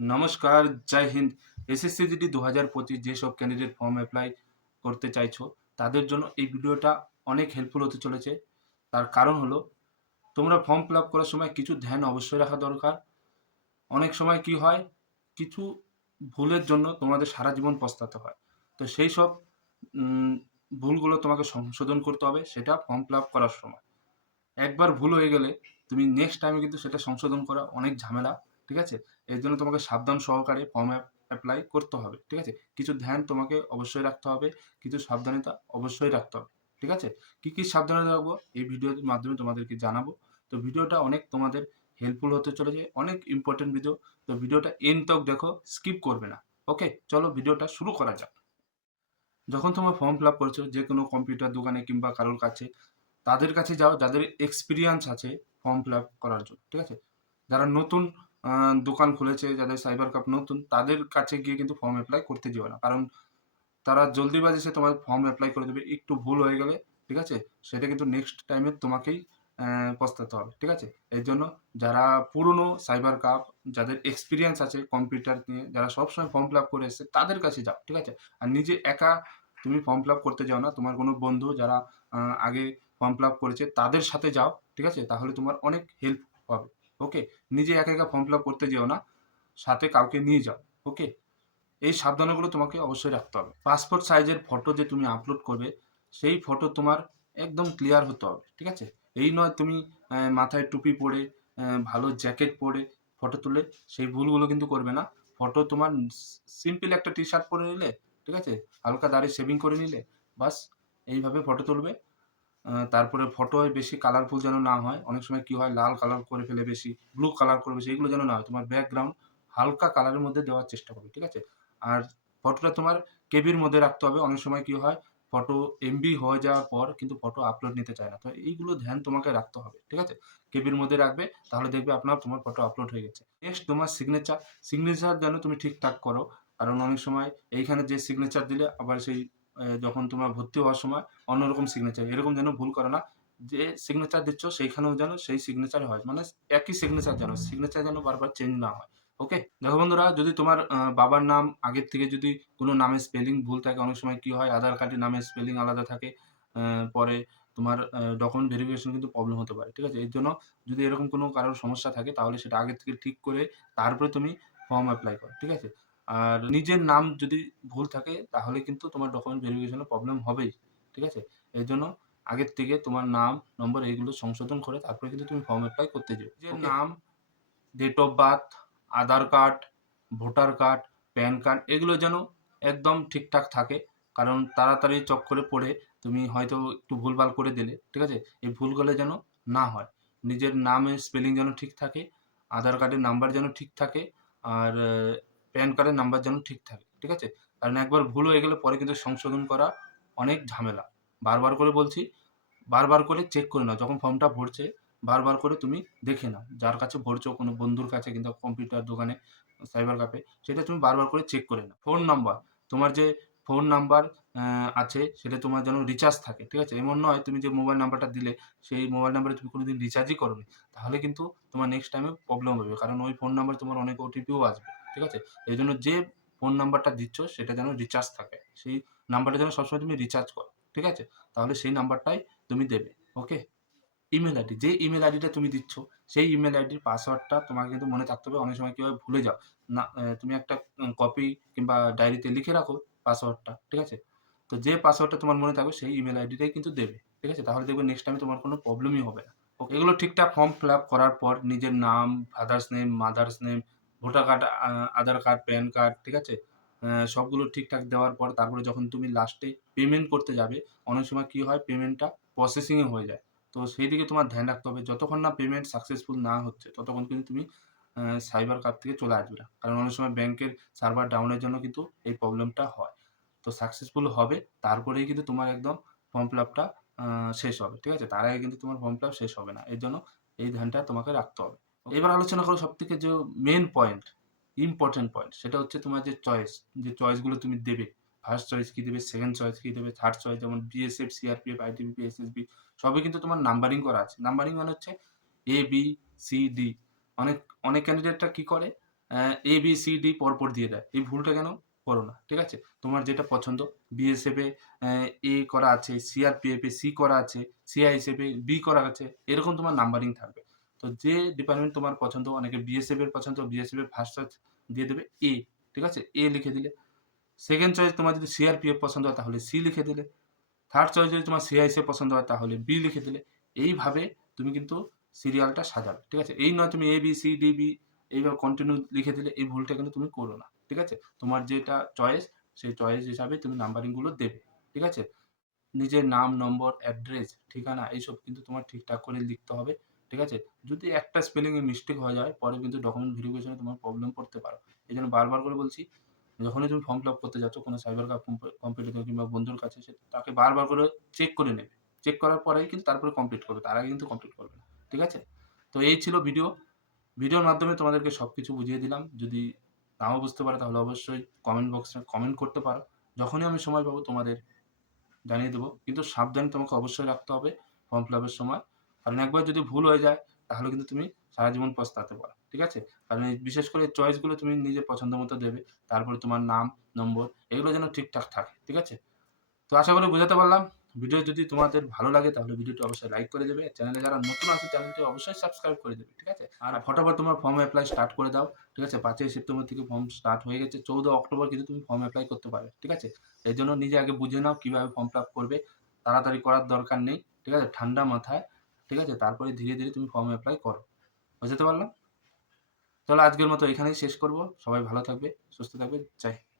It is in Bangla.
নমস্কার, জয় হিন্দ। এসএসসি জিডি দু হাজার পঁচিশ যেসব ক্যান্ডিডেট ফর্ম অ্যাপ্লাই করতে চাইছো, তাদের জন্য এই ভিডিওটা অনেক হেল্পফুল হতে চলেছে। তার কারণ হলো, তোমরা ফর্ম ফিল আপ করার সময় কিছু ধ্যান অবশ্যই রাখা দরকার। অনেক সময় কি হয়, কিছু ভুলের জন্য তোমাদের সারা জীবন পস্তাতে হয়। তো সেই সব ভুলগুলো তোমাকে সংশোধন করতে হবে সেটা ফর্ম ফিল আপ করার সময়। একবার ভুল হয়ে গেলে তুমি নেক্সট টাইমে কিন্তু সেটা সংশোধন করা অনেক ঝামেলা, ঠিক আছে? এর জন্য তোমাকে সাবধান সহকারে ফর্ম অ্যাপ্লাই করতে হবে, ঠিক আছে? কিছু ধ্যান তোমাকে অবশ্যই রাখতে হবে, কিছু সাবধানতা অবশ্যই রাখতে হবে, ঠিক আছে? কি কি সাবধানতা রাখব? এই ভিডিওর মাধ্যমে তোমাদেরকে জানাব। তো ভিডিওটা অনেক তোমাদের হেল্পফুল হতে চলেছে, অনেক ইম্পর্টেন্ট ভিডিও তো ভিডিওটা এন তক দেখো স্কিপ করবে না ওকে চলো ভিডিওটা শুরু করা যাক। যখন তোমরা ফর্ম ফিল আপ করছ, যে কোনো কম্পিউটার দোকানে কিংবা কারোর কাছে, তাদের কাছে যাও, যাদের এক্সপিরিয়েন্স আছে ফর্ম ফিল আপ করার জন্য, ঠিক আছে? যারা নতুন দোকান খুলেছে যাদের সাইবার কাপ নতুন, তাদের কাছে গিয়ে কিন্তু ফর্ম অ্যাপ্লাই করতে যেও না। কারণ তারা জলদিবাজি সে তোমার ফর্ম অ্যাপ্লাই করে দেবে, একটু ভুল হয়ে গেলে, ঠিক আছে? সেটা কিন্তু নেক্সট টাইমে তোমাকেই পস্তাতে হবে, ঠিক আছে? এর জন্য যারা পুরনো সাইবার কাপ যাদের এক্সপিরিয়েন্স আছে কম্পিউটার নিয়ে, যারা সবসময় ফর্ম ফিল আপ করে এসেছে, তাদের কাছে যাও, ঠিক আছে? আর নিজে একা তুমি ফর্ম ফিল আপ করতে যাও না, তোমার কোনো বন্ধু যারা আগে ফর্ম ফিল আপ করেছে, তাদের সাথে যাও, ঠিক আছে? তাহলে তোমার অনেক হেল্প হবে। ওকে? নিজে একা একা ফর্ম ফিল আপ করতে যেও না। সাথে কাউকে নিয়ে যাও, ওকে? এই সাবধানগুলো তোমাকে অবশ্যই রাখতে হবে। পাসপোর্ট সাইজের ফটো যে তুমি আপলোড করবে, সেই ফটো তোমার একদম ক্লিয়ার হতে হবে, ঠিক আছে? এই নয় তুমি মাথায় টুপি পরে ভালো জ্যাকেট পরে ফটো তুলে, সেই ভুলগুলো কিন্তু করবে না। ফটো তোমার সিম্পল একটা টি শার্ট পরে নিলে, ঠিক আছে? হালকা দাড়ি শেভিং করে নিলে, বাস, এইভাবে ফটো তুলবে। তারপরে ফটোয় বেশি কালারফুল যেন না হয়। অনেক সময় কি হয়, লাল কালার করে ফেলে বেশি ব্লু কালার করে বেশি, এগুলো যেন না হয়। তোমার ব্যাকগ্রাউন্ড হালকা কালারের মধ্যে দেওয়ার চেষ্টা করবে, ঠিক আছে? আর ফটোটা তোমার কেবির মধ্যে রাখতে হবে। অনেক সময় কি হয় ফটো এমবি হয়ে যাওয়ার পর কিন্তু ফটো আপলোড নিতে চায় না। তো এইগুলো ধ্যান তোমাকে রাখতে হবে, ঠিক আছে? কেবির মধ্যে রাখবে, তাহলে দেখবে আপনার তোমার ফটো আপলোড হয়ে গেছে। নেক্সট তোমার সিগনেচার সিগনেচার যেন তুমি ঠিকঠাক করো। কারণ অনেক সময় এইখানে যে সিগনেচার দিলে, আবার সেই যখন তোমরা ভর্তি হওয়ার সময় অন্যরকম সিগনেচার এরকম যেন ভুল করো না, যে সিগনেচার দিচ্ছ সেইখানেও যেন সেই সিগনেচার হয় মানে একই সিগনেচার যেন সিগনেচার যেন বারবার চেঞ্জ না হয় ওকে দেখো বন্ধুরা, যদি তোমার বাবার নাম আগের থেকে যদি কোনো নামের স্পেলিং ভুল থাকে, অনেক সময় কি হয়, আধার কার্ডের নামের স্পেলিং আলাদা থাকে পরে তোমার ডকুমেন্ট ভেরিফিকেশন কিন্তু প্রবলেম হতে পারে, ঠিক আছে? এর জন্য যদি এরকম কোনো কারোর সমস্যা থাকে, তাহলে সেটা আগের থেকে ঠিক করে তারপরে তুমি ফর্ম অ্যাপ্লাই করো, ঠিক আছে? আর নিজের নাম যদি ভুল থাকে তাহলে কিন্তু তোমার ডকুমেন্ট ভেরিফিকেশনে প্রবলেম হবেই ঠিক আছে? এর জন্য আগের থেকে তোমার নাম নম্বর এইগুলো সংশোধন করে তারপরে কিন্তু তুমি ফর্ম অ্যাপ্লাই করতে যাও। যে নাম date of birth Aadhaar card voter card PAN card এগুলো যেন একদম ঠিকঠাক থাকে কারণ তাড়াতাড়ি চক্করে পড়ে তুমি হয়তো একটু ভুলভাল করে দিলে ঠিক আছে? এই ভুলগুলো যেন না হয়। নিজের নামের স্পেলিং যেন ঠিক থাকে আধার কার্ডের নাম্বার যেন ঠিক থাকে আর প্যান কার্ডের নাম্বার যেন ঠিক থাকে, ঠিক আছে? কারণ একবার ভুল হয়ে গেলে পরে কিন্তু সংশোধন করা অনেক ঝামেলা। বারবার করে বলছি, বারবার করে চেক করে নাও, যখন ফর্মটা ভরছে, বারবার করে তুমি দেখে নাও, যার কাছে ভরছো, কোনো বন্ধুর কাছে কিন্তু কম্পিউটার দোকানে সাইবার কাপে সেটা তুমি বারবার করে চেক করে নাও। ফোন নাম্বার তোমার যে ফোন নাম্বার আছে, সেটা তোমার যেন রিচার্জ থাকে, ঠিক আছে? এমন নয়, তুমি যে মোবাইল নাম্বারটা দিলে, সেই মোবাইল নাম্বারে তুমি কোনোদিন রিচার্জই করবে তাহলে কিন্তু তোমার নেক্সট টাইমে প্রবলেম হবে, কারণ ওই ফোন নাম্বার তোমার অনেক ওটিপিও আসবে। ঠিক আছে? এই জন্য যে ফোন নাম্বারটা দিচ্ছ, সেটা যেন রিচার্জ থাকে। সেই নাম্বারটা যেন সবসময় তুমি রিচার্জ করো, ঠিক আছে? তাহলে সেই নাম্বারটাই তুমি দেবে ওকে ইমেল আইডি যে ইমেল আইডিটা তুমি দিচ্ছ, সেই ইমেল আইডির পাসওয়ার্ডটা তোমাকে কিন্তু মনে থাকতে হবে, অনেক সময় কীভাবে ভুলে যাও। না তুমি একটা কপি কিংবা ডায়েরিতে লিখে রাখো পাসওয়ার্ডটা ঠিক আছে? তো যে পাসওয়ার্ডটা তোমার মনে থাকবে, সেই ইমেল আইডিটাই কিন্তু দেবে, ঠিক আছে? তাহলে দেখবে নেক্সট টাইমে তোমার কোনো প্রবলেমই হবে না ওকে এগুলো ঠিকঠাক ফর্ম ফিল আপ করার পর নিজের নাম father's name mother's name voter card Aadhaar card, PAN card, ঠিক আছে? সবগুলো ঠিকঠাক দেওয়ার পর তারপরে যখন তুমি লাস্টে পেমেন্ট করতে যাবে, অনেক সময় কী হয় পেমেন্টটা প্রসেসিংয়ে হয়ে যায়। তো সেই দিকে তোমার ধ্যান রাখতে হবে। যতক্ষণ না পেমেন্ট সাকসেসফুল না হচ্ছে, ততক্ষণ কিন্তু তুমি সাইবার কাপ থেকে চলে আসবে না। কারণ অনেক সময় ব্যাংকের সার্ভার ডাউনের জন্য কিন্তু এই প্রবলেমটা হয়। তো সাকসেসফুল হবে, তারপরেই কিন্তু তোমার একদম ফর্ম ফিল আপটা শেষ হবে, ঠিক আছে? তার আগে কিন্তু তোমার ফর্ম ফিল আপ শেষ হবে না। এর জন্য এই ধ্যানটা তোমাকে রাখতে হবে। এবার আলোচনা করো সব থেকে যে মেন পয়েন্ট ইম্পর্টেন্ট পয়েন্ট সেটা হচ্ছে তোমার যে চয়েস যে চয়েসগুলো তুমি দেবে। ফার্স্ট চয়েস কী দেবে সেকেন্ড চয়েস কী দেবে থার্ড চয়েস যেমন বিএসএফ সিআরপিএফ আইটিবিপি এসএসবি সবই কিন্তু তোমার নাম্বারিং করা আছে। নাম্বারিং মানে হচ্ছে এ বি সি ডি অনেক অনেক ক্যান্ডিডেটরা কী করে? এ বি সি ডি পরপর দিয়ে দেয়। এই ভুলটা কেন করো না, ঠিক আছে? তোমার যেটা পছন্দ বিএসএফ এ এ করা আছে সিআরপিএফ এ সি করা আছে সিআইএসএফ এ বি করা আছে, এরকম তোমার নাম্বারিং থাকবে। তো যে ডিপার্টমেন্ট তোমার পছন্দ, অনেকে বিএসএফ এর পছন্দ বিএসএফ এর ফার্স্ট চার্জ দিয়ে দেবে এ ঠিক আছে? এ লিখে দিলে। সেকেন্ড চয়েস তোমার যদি সিআরপিএফ পছন্দ হয়, তাহলে সি লিখে দিলে। থার্ড চয়েস যদি তোমার সিআইসি পছন্দ হয়, তাহলে বি লিখে দিলে। এইভাবে তুমি কিন্তু সিরিয়ালটা সাজাবে, ঠিক আছে? এই নয় তুমি A B C D B এইভাবে কন্টিনিউ লিখে দিলে এই ভুলটা কিন্তু তুমি করো না, ঠিক আছে? তোমার যেটা চয়েস সেই চয়েস হিসাবে তুমি নাম্বারিংগুলো দেবে, ঠিক আছে? নিজের নাম, নম্বর অ্যাড্রেস ঠিকানা, এইসব কিন্তু তোমার ঠিকঠাক করে লিখতে হবে। ঠিক আছে? যদি একটা স্পেলিংয়ে মিস্টেক হয়ে যায়, পরে কিন্তু ডকুমেন্ট ভেরিফিকেশনে তোমার প্রবলেম পড়তে পারো। এই জন্য বারবার করে বলছি, যখনই তুমি ফর্ম ফিল আপ করতে যাচ্ছ, কোনো সাইবার কম্পিউটার কিংবা বন্ধুর কাছে, সে তাকে বারবার করে চেক করে নেবে। চেক করার পরেই কিন্তু তারপরে কমপ্লিট করবে, তার আগে কিন্তু কমপ্লিট করবে না, ঠিক আছে? তো এই ছিল ভিডিও ভিডিওর মাধ্যমে তোমাদেরকে সব কিছু বুঝিয়ে দিলাম। যদি নাও বুঝতে পারো, তাহলে অবশ্যই কমেন্ট বক্সে কমেন্ট করতে পারো। যখনই আমি সময় পাবো, তোমাদের জানিয়ে দেবো। কিন্তু সাবধানে তোমাকে অবশ্যই রাখতে হবে ফর্ম ফিল আপের সময়। কারণ একবার যদি ভুল হয়ে যায়, তাহলে কিন্তু তুমি সারা জীবন পস্তাতে পারো, ঠিক আছে? কারণ বিশেষ করে চয়েসগুলো তুমি নিজের পছন্দ মতো দেবে, তারপরে তোমার নাম, নম্বর, এগুলো যেন ঠিকঠাক থাকে, ঠিক আছে? তো আশা করি বুঝাতে পারলাম। ভিডিও যদি তোমাদের ভালো লাগে, তাহলে ভিডিওটি অবশ্যই লাইক করে দেবে। চ্যানেলে যারা নতুন আছে, চ্যানেলটি অবশ্যই সাবস্ক্রাইব করে দেবে, ঠিক আছে? আর ফটাফট তোমার ফর্ম অ্যাপ্লাই স্টার্ট করে দাও, ঠিক আছে? পাঁচই সেপ্টেম্বর থেকে ফর্ম স্টার্ট হয়ে গেছে চৌদ্দ অক্টোবর কিন্তু তুমি ফর্ম অ্যাপ্লাই করতে পারবে, ঠিক আছে? এই জন্য নিজে আগে বুঝে নাও কীভাবে ফর্ম ফিল আপ করবে, তাড়াতাড়ি করার দরকার নেই, ঠিক আছে? ঠান্ডা মাথায় ঠিক আছে? তারপরে ধীরে ধীরে তুমি ফর্ম অ্যাপ্লাই করো। বুঝতে পারলাম? তাহলে আজকের মতো এখানেই শেষ করব। সবাই ভালো থাকবে, সুস্থ থাকবে। হিন্দ।